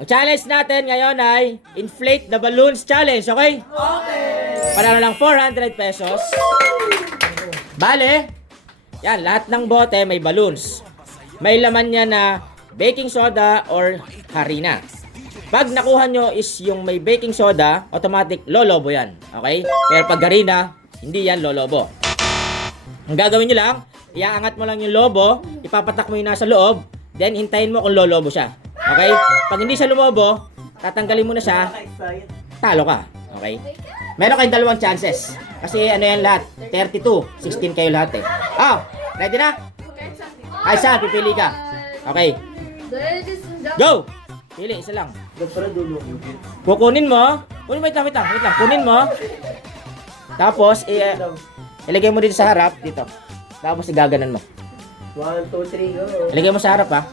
Ang challenge natin ngayon ay inflate the balloons challenge, okay? Okay! Panalo lang 400 pesos. Bale, yan, lahat ng bote may balloons. May laman niya na baking soda or harina. Pag nakuha nyo is yung may baking soda, automatic lolobo yan, okay? Pero pag harina, hindi yan lolobo. Ang gagawin nyo lang, iaangat mo lang yung lobo, ipapatak mo yung nasa loob, then hintayin mo kung lolobo siya. Okay? Pag hindi siya lumobo, tatanggalin mo na siya, talo ka. Okay? Meron kayong dalawang chances. Kasi ano yan lahat? 32, 16 kayo lahat eh. Oh, ready na? Ay, isa, pipili ka. Okay. Go! Pili, isa lang. Kukunin mo. Wait lang. Kunin mo. Tapos, ilagay mo dito sa harap, dito. Tapos, igaganan mo. 1, 2, 3, go. Ilagay mo sa harap, ha.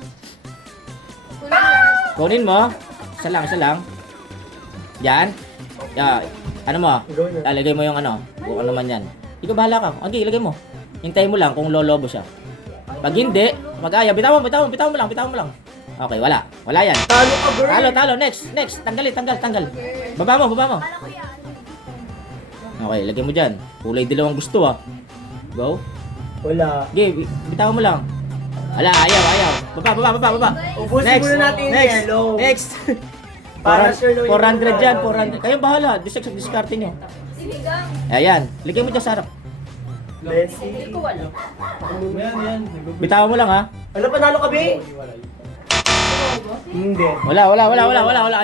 Kunin mo. Isa lang. Yan. Ano mo? Lalagay mo yung ano. Kung ano man yan. Ikaw bahala ka. Okay, ilagay mo. Hintayin mo lang kung lolobo siya. Pag hindi, mag-aya. Bitawan mo lang. Okay, wala. Wala yan. Talo ka, girl. Talo. Next. Tanggal. Baba mo. Okay, lagay mo dyan. Kulay dilaw ang gusto, ah. Go. Wala. Okay, bitawan mo lang. Wala, ayaw. Baba. Ubusin muna natin yung yellow. Next. Para sure na 400 dyan, 400. Kayo bahala. Discard nyo. Sinigang. Ayan. Ligay mo dyan sa harap. Bessie. Bitawan mo lang, ha. Ano, panalo ka, be? Hindi. Wala.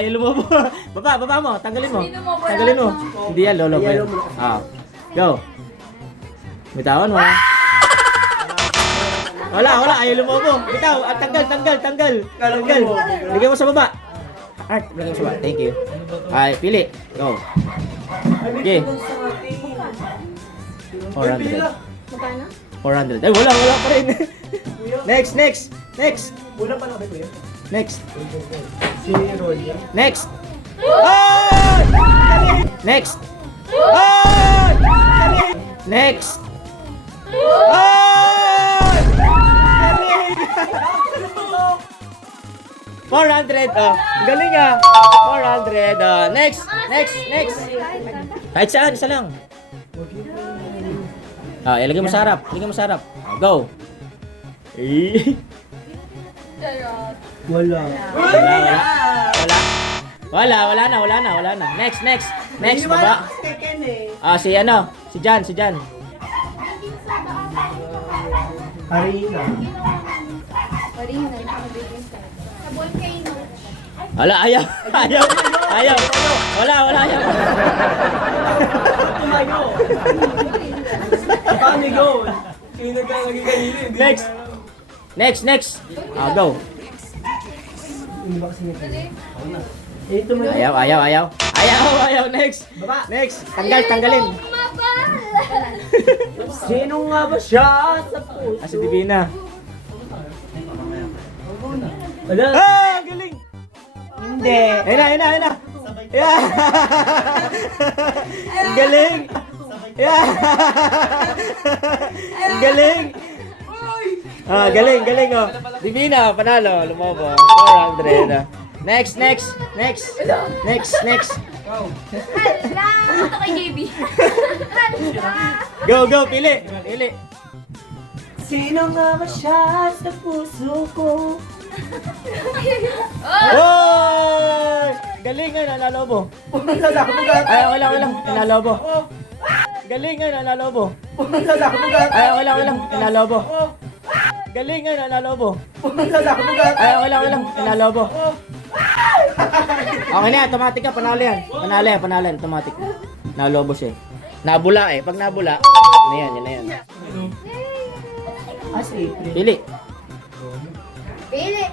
Ayaw lumobo. Baba mo. Tanggalin mo. Hindi yan, lolo ba yan? Go. Bitawan mo. Wala. Ayaw lumobo. Bitaw. Tanggal. Lagay mo sa baba. Art, lagay mo sa baba. Thank you. Ay, pili. Go. Okay. 400. Magkano? 400. Ay, wala pa rin. Next. Una pa na ba, kuya? Next. Si Rolia. Next. Ay! Next. Ay! Next. Ay! 400. Galing ah. 400. Next. Kahit saan, isa lang. Ilagay mo sa harap. Go. Wala. Wala na. Next, baba. Si Jan. Harina. Sa volcano. Wala, ayaw. Wala, ayaw. Tumayo. Paano yun? Sino nagkakaging kanina? Next. Go. Hindi ba kasi nito? Ito mo. Ayaw. Next. Baba. Next. Tanggalin. Kumabal! Sino nga ba siya sa puso? Si Divina. Wala. Galing. Hindi. Ayun na. Yeah. Ang galing. Yeah. Ang galing. Galing oh. Divina, panalo, lumobo. 400. Next. Hala! Ito kay JB. Hala! Go, pili. Sino nga ba siya sa puso ko? Oy! Galing nga, nalalobo. Ay, wala. Nalalobo. Galing nga, nalalobo. Ay, wala. Nalalobo. Galing nga, nalalobo. Ay, wala. Nalalobo. Okay na, automatic ka. Panalo yan. Automatic. Nalobo siya. Nabula eh. Pag nabula, yun na yan. Pili. Pili!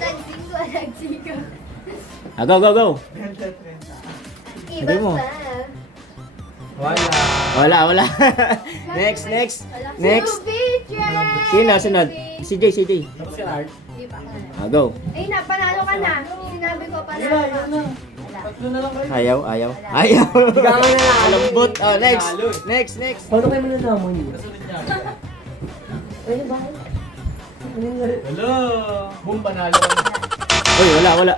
Tagsigo. Go. Iba Sabi mo. pa. Wala. Next. Sino? Sunod. CJ. Di pa. Go. Ay na, panalo ka na. Sinabi ko panalo ka. Ayaw. Higangan na lang. Lambot. Next. Paano kayo malalaman yun? Ano ba? Hello! Boom, panalo. Uy, wala.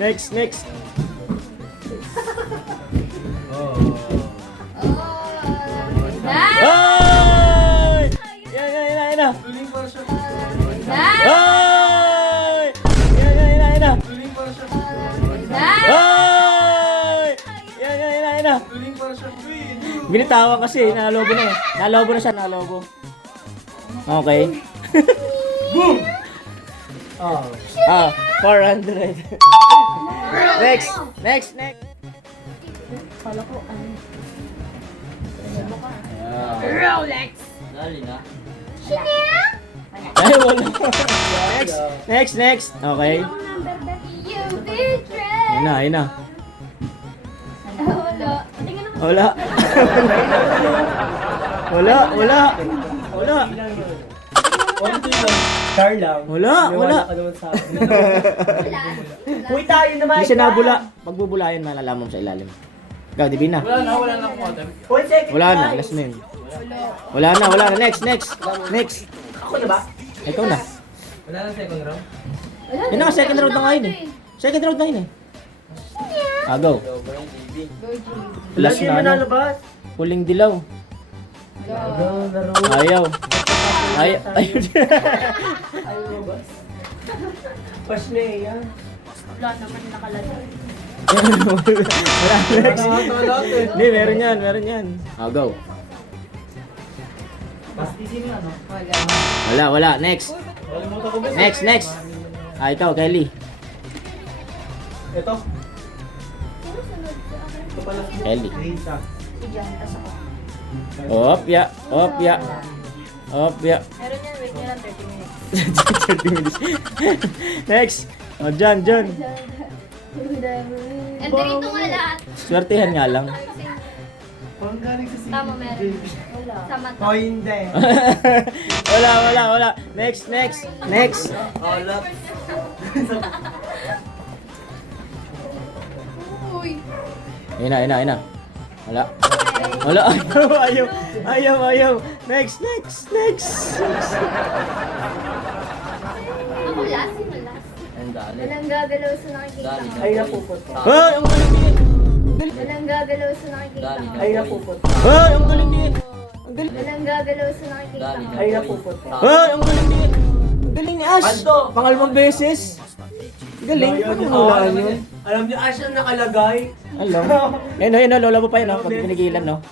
Next. Oh. Ay! Yan na. Tuling para siya. Ay! Yan na. Ay! Yan na. Tuling para siya. Binitawan kasi, nalobo na eh. Nalobo na siya, nalobo. Okay. Boom! Oh. 400. Next. Rolex. Ay, wala. Next. Okay. You betray. Ayun na. Wala. Tingnan mo. Wala. Wala. Konti lang. Char lang. Wala. Ka naman sa akin. Wala. Uy, tayo naman. Hindi siya nabula. Pag bubulayan, malalaman mo sa ilalim. Ikaw, di na. Wala na akong water. 1 second. Wala na, last na yun. Wala na. Next. Ako na ba? Ikaw na. Wala na second round. Wala. Yun na, second round na ngayon eh. Second round na yun eh. Go. Last Lagi na ano. manalabas. Huling dilaw. Ayaw. Pas na eh, yan. Wala naman nakalagay. Wala. Next. natin. Hindi, meron yan. Go. Pas easy na, ano? Wala. Next. Kalimutan ko ba? Next. Ikaw, Kelly. Ito. Puro sunod sa akin. Ito pala. Kelly. Risa. Sige, tas ako. Opya. Meron yan, wait nyo lang 30 minutes. 30 minutes. Next. O, John. And dito nga lahat. Swertihan nga lang. Parang galing sa city. Tama, meron. Wala. Sa mata. Oh, hindi. Wala. Next. Wala. Uy. Ayun na. Wala. Ayaw. Next. Ako last. Walang gagalaw sa nakikita ko. Ay, napupot. Hoy, ang galing niya. Walang gagalaw sa nakikita ko. Ay, napupot. Hoy, ang galing niya. Walang gagalaw sa nakikita ko. Ay, napupot. Hoy, ang galing niya. Ang galing ni Ash. Pangalawang beses. Galing. Panulaan yun. Alam niyo, Ash ang nakalagay. Alam. Ayun, lola mo pa yun, no? Pag pinigilan, no?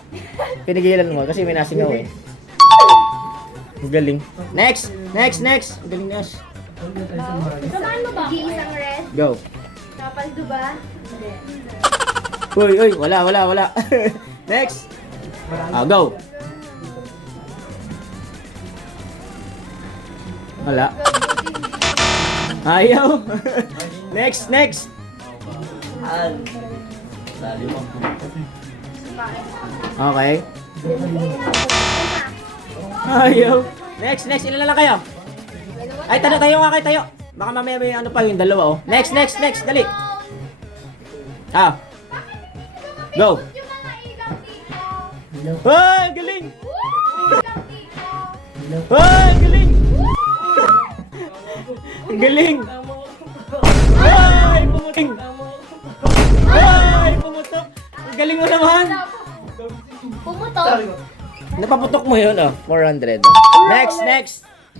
Pinigilan mo, kasi may nasingaw eh. Ang galing. Next. Ang galing ni Ash. Saan mo ba? Isang red. Go. Kapaldo ba? Hindi. Uy, wala. Next. Go. Wala. Ayaw. Next. Okay. Ayaw. Next. Ilan na lang kayo? Ay, tayo nga kayo, tayo. Baka mamaya may ano pa yung dalawa, oh. Next. Dali. Go. Yung mga ilaw dito. Hoy, galing. Ilaw dito. Hoy, galing. Ang galing. Hoy, pumuting. Hoy, pumutok. Ang galing mo naman. Pumutok. Napaputok mo yun, oh. 400.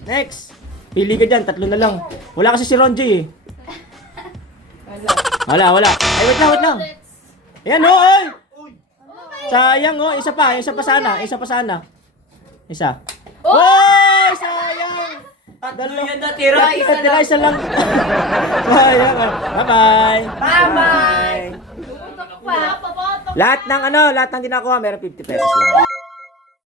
Next. Pili ka dyan, 3 na lang. Wala kasi si Ronji, eh. Wala. Ay, wait lang. Ayan, oh, oy. Sayang, oh. Isa pa sana. Isa. Oy, sayang. Tatlo yan natira. Isa lang. Sayang, oh. Bye-bye. Pumutok pa. Lahat ng dinakuha, meron 50 pesos lang.